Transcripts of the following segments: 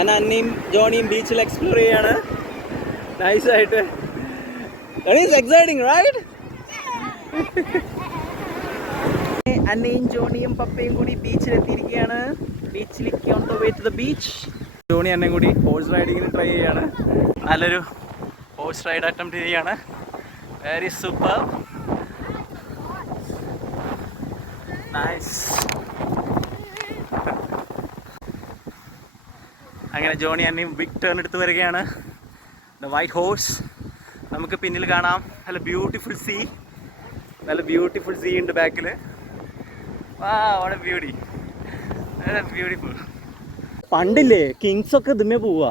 അന്നയും ജോണിയും ബീച്ചിൽ എക്സ്പ്ലോർ ചെയ്യാണ്. നൈസായിട്ട്. It's exciting right? അന്നയും ജോണിയും പപ്പയും കൂടി ബീച്ചിലെത്തിയിരിക്കുകയാണ്. ബീച്ചിലേക്ക് on the way to the beach. Johnny അന്നയും കൂടി ഹോഴ്സ് റൈഡിങ്ങിന് ട്രൈ ചെയ്യാണ്. നല്ലൊരു ഹോഴ്സ് റൈഡ് അറ്റംപ്റ്റ് ചെയ്യാണ്. Very super, nice. അങ്ങനെ ജോണി അന്നയും ബിഗ് ടേൺ എടുത്ത് വരികയാണ്. ദ വൈറ്റ് ഹോഴ്സ് നമുക്ക് പിന്നിൽ കാണാം. നല്ല ബ്യൂട്ടിഫുൾ സീ, നല്ല ബ്യൂട്ടിഫുൾ സീ ഉണ്ട് ബാക്കിൽ. What a beauty, beautiful. പണ്ടില്ലേ കിങ്സ് ഒക്കെ ഇതുമേ പോവാ,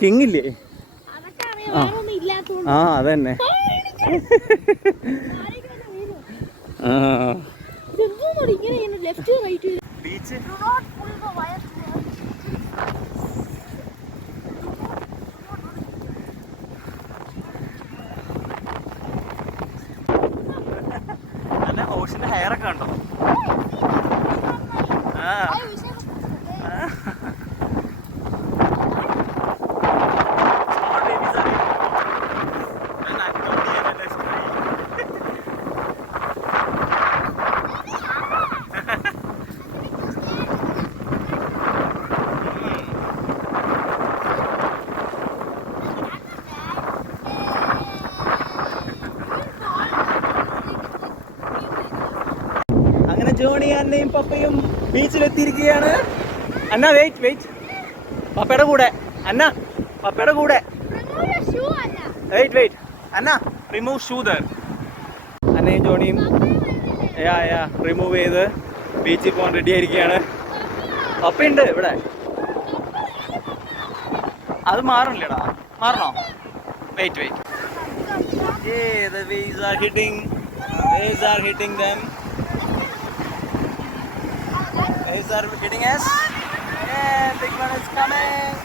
കിങ് ഇല്ലേ? ആ അതന്നെ. ബീച്ച് അല്ല ഓഷന്റെ ഹെയറൊക്കെ ഉണ്ടോ? അങ്ങനെ ജോണി അന്നയും പപ്പയും ബീച്ചിലെത്തിയിരിക്കുകയാണ്. അന്ന വെയിറ്റ് വെയിറ്റ്, പപ്പയുടെ കൂടെ. അന്ന പപ്പയുടെ കൂടെ. Wait wait, Anna remove shoe there. അന്നയും ജോണിയും റിമൂവ് ചെയ്ത് ബീച്ചിൽ പോകാൻ റെഡി ആയിരിക്കുകയാണ്. പപ്പയുണ്ട് ഇവിടെ. അത് മാറണില്ലടാ, മാറണോ? Wait wait. The waves are hitting them. Waves are hitting us. Yeah, big one is coming.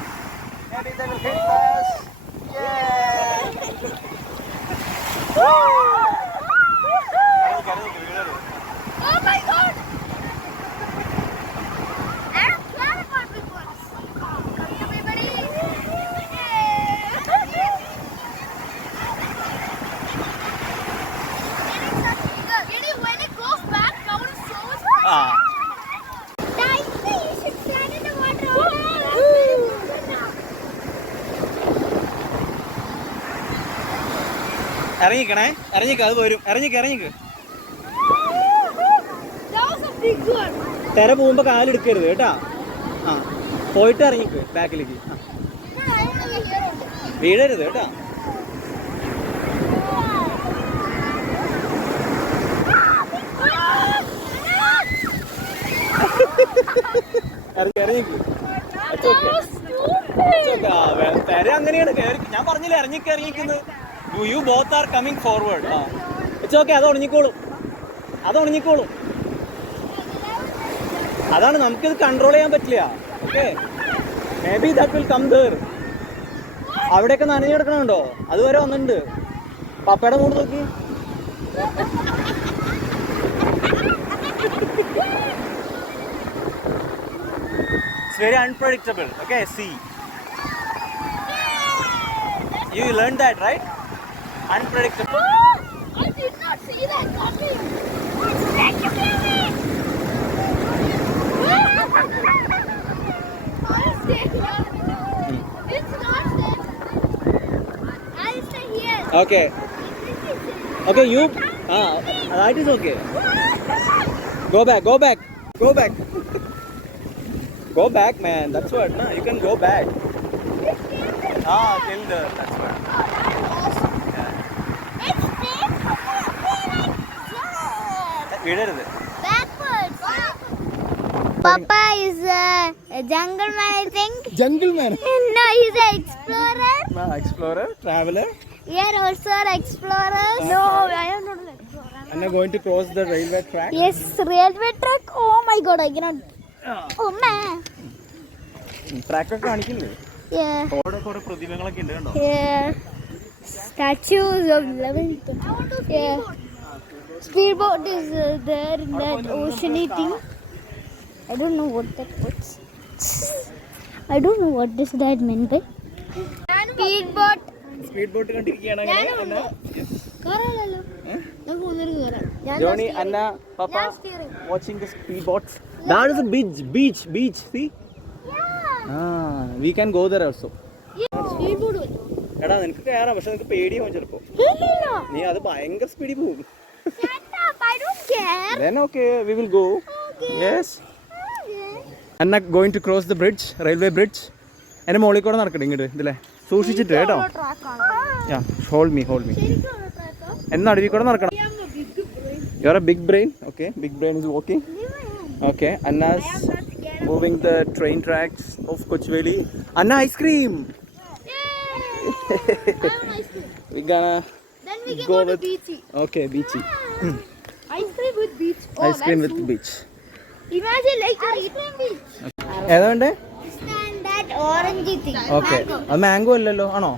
Maybe they will hit us. Yeah. Oh my God! I'm glad about big ones. Come everybody. When it goes back, down is so much faster. ഇറങ്ങിക്കണേ, ഇറങ്ങിക്ക, അത് വരും. ഇറങ്ങിക്ക്. തെര പോകുമ്പോ കാലെടുക്കരുത് കേട്ടാ. ആ പോയിട്ട് ഇറങ്ങിക്ക് ബാക്കിലേക്ക്. വീഴരുത് കേട്ടാ. ഇറങ്ങിക്ക്. തെര അങ്ങനെയാണ്. ഞാൻ പറഞ്ഞില്ല ഇറങ്ങിക്കുന്നത്. You both are coming forward. It's okay, അത് ഉണങ്ങിക്കോളും. അതാണ്, നമുക്കിത് കൺട്രോൾ ചെയ്യാൻ പറ്റില്ല. Okay, maybe that will come there. അവിടെയൊക്കെ നനഞ്ഞു കിടക്കണുണ്ടോ? അതുവരെ വന്നിട്ടുണ്ട്. പപ്പയുടെ മൂട് നോക്കി. It's very unpredictable. Okay, see. You learned that, right? Unpredictable. I did not see that coming. It's like you kill me. I'll stay here. It's not safe. I'll stay here. Okay. Okay, you. That is okay. Go back. Go back, man. That's what. No, you can go back. Kill her. That's what. Backwards. Papa is a jungle man, I think. Jungle man? No, he's an explorer. Explorer? Traveler? You're also an explorer. No, I am not an explorer. And you're going to cross the railway track? Yes, railway track. Oh my God, I cannot. Oh man. Track ഒക്കെ കാണിക്കില്ലേ? Yeah. കുറെ പ്രതിമകളൊക്കെ ഉണ്ട് കണ്ടോ? Yeah. Statues of 11th. Yeah. Speedboat is there in that oceany thing. I don't know what that was. I don't know what does that mean by. Speed boat. Speed boat കണ്ടിരിക്കുകയാണ് അങ്ങനെ Anna. കേറാലോ. നമുക്ക് മുന്നേറി കേറാം. Johnny, Anna, papa watching the speed boats. That is a beach. See? Yeah. We can go there also. Speed boat. എടാ നിനക്ക് കയറാം, പക്ഷെ നിനക്ക് പേടിയാവും ചിലപ്പോ. ഇല്ല. നീ അത് ഭയങ്കര സ്പീഡിൽ പോകും. Shut up. I don't care. Then okay, we will go. Okay. Yes. Anna going to cross the bridge, railway bridge. എന്നെ മോളിൽ കൂടെ നടക്കട്ടെ ഇങ്ങോട്ട് ഇതിലെ സൂക്ഷിച്ചിട്ട് കേട്ടോ. Yeah, hold me. എന്നെ നടുവിൽ കൂടെ നടക്കണം. You are a big brain. Okay, big brain is walking. Okay, Anna's moving the train tracks of Kochuveli. Anna, ice cream. We gonna Then we can go go to with beachy. okay, beachy. Ice cream with beach. Ice cream with beach. Imagine like ice cream beach. ഏതാണ്ട് Stand that orangey thing. Okay അത് mango അല്ലല്ലോ, ആണോ?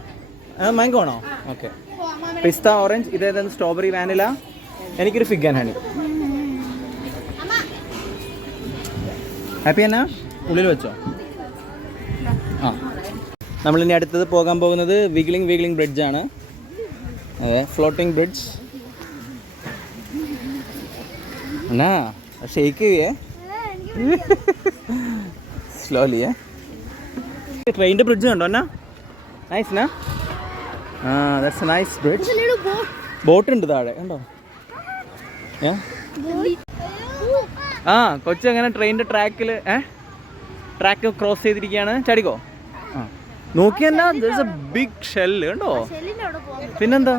Mango ആണോ? Okay, പിസ്ത orange. ഇതേതാണ്? Strawberry vanilla. എനിക്കൊരു fig and honey. Happy എന്നാ ഉള്ളിൽ വെച്ചോ. ആ, നമ്മളിനി അടുത്തത് പോകാൻ പോകുന്നത് വിഗ്ലിംഗ് ബ്രിഡ്ജാണ്. അതെ, ഫ്ലോട്ടിംഗ് ബ്രിഡ്ജ്. എന്നാ ഷെയ്ക്ക് ചെയ്യേ സ്ലോലി. ട്രെയിനിൻ്റെ ബ്രിഡ്ജ് കണ്ടോ എന്നാ? നൈസ് എന്നാ. That's A nice bridge. Boat ഉണ്ട് താഴെ കണ്ടോ? ആ, കൊച്ചു അങ്ങനെ ട്രെയിനിൻ്റെ ട്രാക്ക് ക്രോസ് ചെയ്തിരിക്കുകയാണ്. ചാടിക്കോ. ആ, നോക്കിയെന്നാ, ദിസ് എ ബിഗ് ഷെല്ല് കണ്ടോ? പിന്നെന്താ,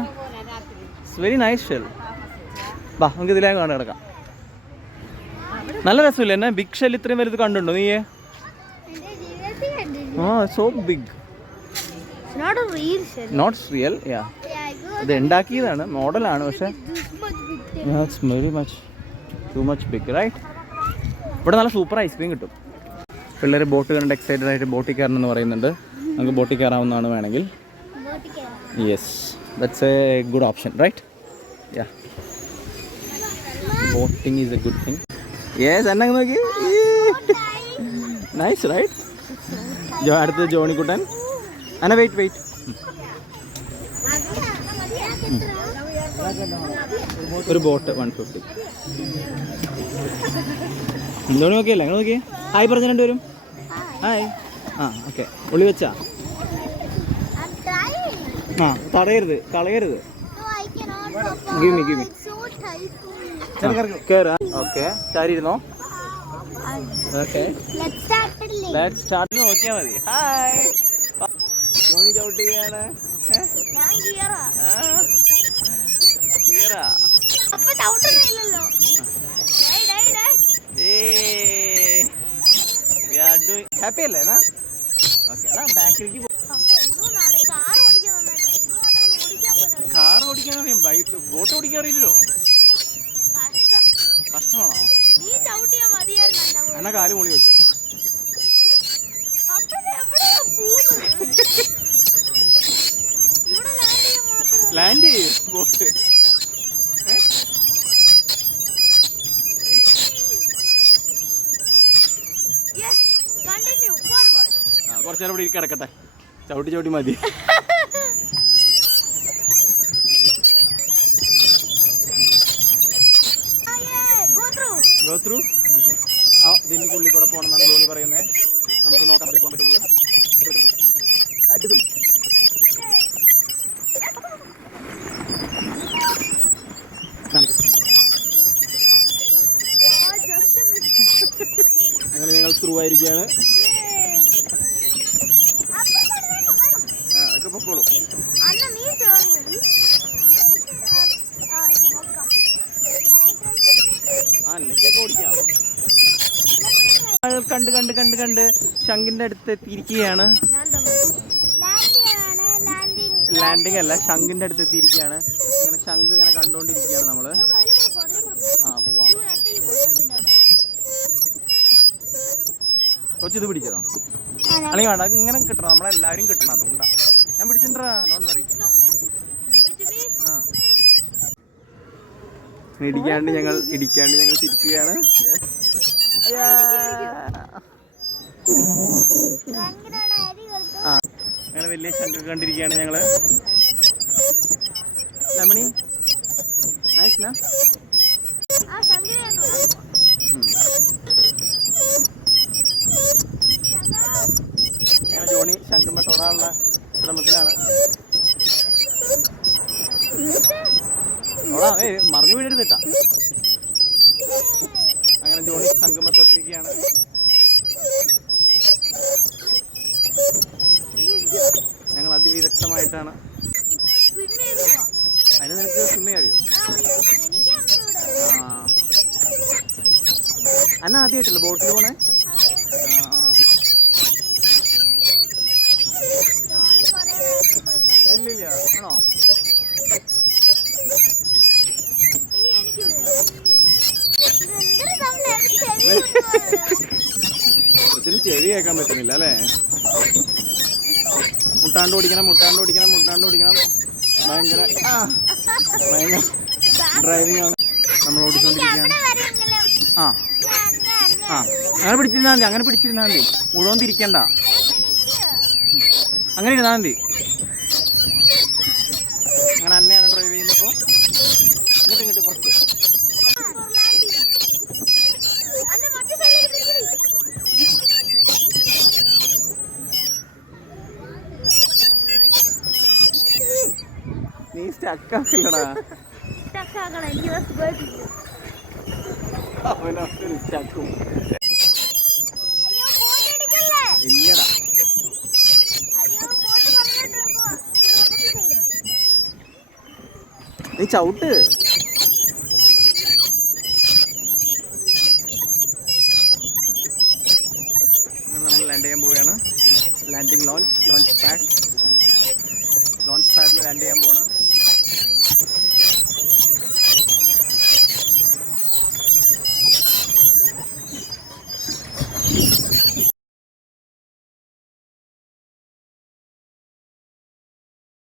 ഇറ്റ്സ് വെരി നൈസ് ഷെൽ. ബാ, നമുക്ക് ഇതിലേക്ക് കണ്ടു കിടക്കാം. നല്ല രസമില്ല എന്നാ? ബിഗ് ഷെൽ ഇത്രയും വലുത് കണ്ടുണ്ടോ നീ? ആ, so big. Not real. Yeah, ഇത് ഉണ്ടാക്കിയതാണ്, മോഡലാണ്, പക്ഷേ it's very much too much big, right? ഇവിടെ നല്ല സൂപ്പർ ഐസ്ക്രീം കിട്ടും. പിള്ളേർ ബോട്ട് കണ്ട് എക്സൈറ്റഡ് ആയിട്ട് ബോട്ടിൽ കയറണം എന്ന് പറയുന്നുണ്ട്. നമുക്ക് ബോട്ടിൽ കയറാവുന്നതാണ് വേണമെങ്കിൽ. Yes, that's a good option, right? Ya, boating is a good thing. Yes, എന്നെ നോക്കി. Nice, right? അടുത്തത് ജോണിക്കുട്ടൻ. Anna weight. ഒരു ബോട്ട് 150. ജോണി നോക്കിയല്ലേ? നിങ്ങൾ നോക്കിയേ. ഹായ് പറഞ്ഞ രണ്ടുപേരും. ഹായ്. ആ, ഓക്കെ. ഉള്ളി വെച്ചാ? ആ, തടയരുത്, കളയരുത്. ഗിമി കേറാ. ഓക്കെ, ചാരി ഇരുന്നോ. Okay, let's start. നോക്കിയാൽ മതി. ഹായ്. ജോണി ചവിട്ടുകയാണ്. ഹാപ്പി അല്ലേ? ഓക്കെ, ബാക്കിലേക്ക് കാർ ഓടിക്കാൻ അറിയാം, ബൈക്ക് ബോട്ട് ഓടിക്കാൻ അറിയില്ലല്ലോ. കഷ്ടമാണോ? എന്നാ കാല് മോളി വെച്ചോ. ലാൻഡ് ചെയ്യൂ ബോട്ട്. കുറച്ചു നേരം ഇവിടെ കിടക്കട്ടെ. ചവിട്ടി മതി. Go through? Okay. ആ, ഇതിൻ്റെ ഉള്ളിൽ കൂടെ പോകണമെന്നാണ് ജോണി പറയുന്നത്. നമുക്ക് നോക്കാൻ പോകാൻ പറ്റുന്നത്. അങ്ങനെ ഞങ്ങൾ ത്രൂ ആയിരിക്കുകയാണ്. അതൊക്കെ പൊക്കോളൂ. എന്നൊക്കെയൊക്കെ ഓടിക്കാം. കണ്ട് ശങ്കിന്റെ അടുത്ത് എത്തിയിരിക്കുകയാണ്. ലാൻഡിങ് അല്ല, ശങ്കിന്റെ അടുത്ത് എത്തിയിരിക്കുകയാണ്. ഇങ്ങനെ ശംഖ് ഇങ്ങനെ കണ്ടുകൊണ്ടിരിക്കുകയാണ് നമ്മള്. ആ, പോവാം. കൊച്ചിത് പിടിച്ചതാ അല്ലെങ്കിൽ വേണ്ട, ഇങ്ങനെ കിട്ടണം, നമ്മളെല്ലാവരും കിട്ടണം. അതുകൊണ്ടാ ഞാൻ പിടിച്ചിട്ടാ. Don't worry. ആ, ഇടിക്കാണ്ട് ഞങ്ങൾ തിരിക്കുകയാണ്. വലിയ ശംഖ് കണ്ടിരിക്കുകയാണ് ഞങ്ങള്. ലെമണി നൈസ് നാ. ആ ശങ്കരയാണ് ഞങ്ങൾ ജോണി ശംഖുമ്മ തൊടാനുള്ള ശ്രമത്തിലാണ്. മറിഞ്ഞു വീഴരുതിട്ടാ. അങ്ങനെ ജോണി ശംഖുമ്മ തൊട്ടിരിക്കുകയാണ്. ഞങ്ങൾ അതിവിദഗ്ധമായിട്ടാണ്. അതിന് നിനക്ക് സ്വിമ്മിങ് അറിയോ? ആ അന്ന ആദ്യമായിട്ടല്ലോ ബോട്ടിൽ പോണേ? ഇല്ലില്ല ആണോ? കൊച്ചിന് ചെവി കേൾക്കാൻ പറ്റുന്നില്ല അല്ലേ? മുട്ടാണ്ട് ഓടിക്കണം. ഭയങ്കര ഡ്രൈവിംഗ് ആണ് നമ്മൾ ഓടിക്കൊണ്ടിരിക്കുകയാണ്. ആ ആ അങ്ങനെ പിടിച്ചിരുന്നാൽ മതി. മുഴുവൻ തിരിക്കണ്ട, അങ്ങനെ ഇരുന്നാൽ മതി. അങ്ങനെ അന്നയാണ് ഡ്രൈവ് ചെയ്യുന്നപ്പോൾ ഇങ്ങോട്ട് കുറച്ച് നീ സ്റ്റക്കാക്കില്ലടാ. അവനൊരു സ്റ്റക്കും ഇല്ലടാ. നീ ചവിട്ട്. നമ്മൾ ലാൻഡ് ചെയ്യാൻ പോവുകയാണ്. ലാൻഡിങ് ലോഞ്ച് പാഡിൽ ലാൻഡ് ചെയ്യാൻ പോവാണ്.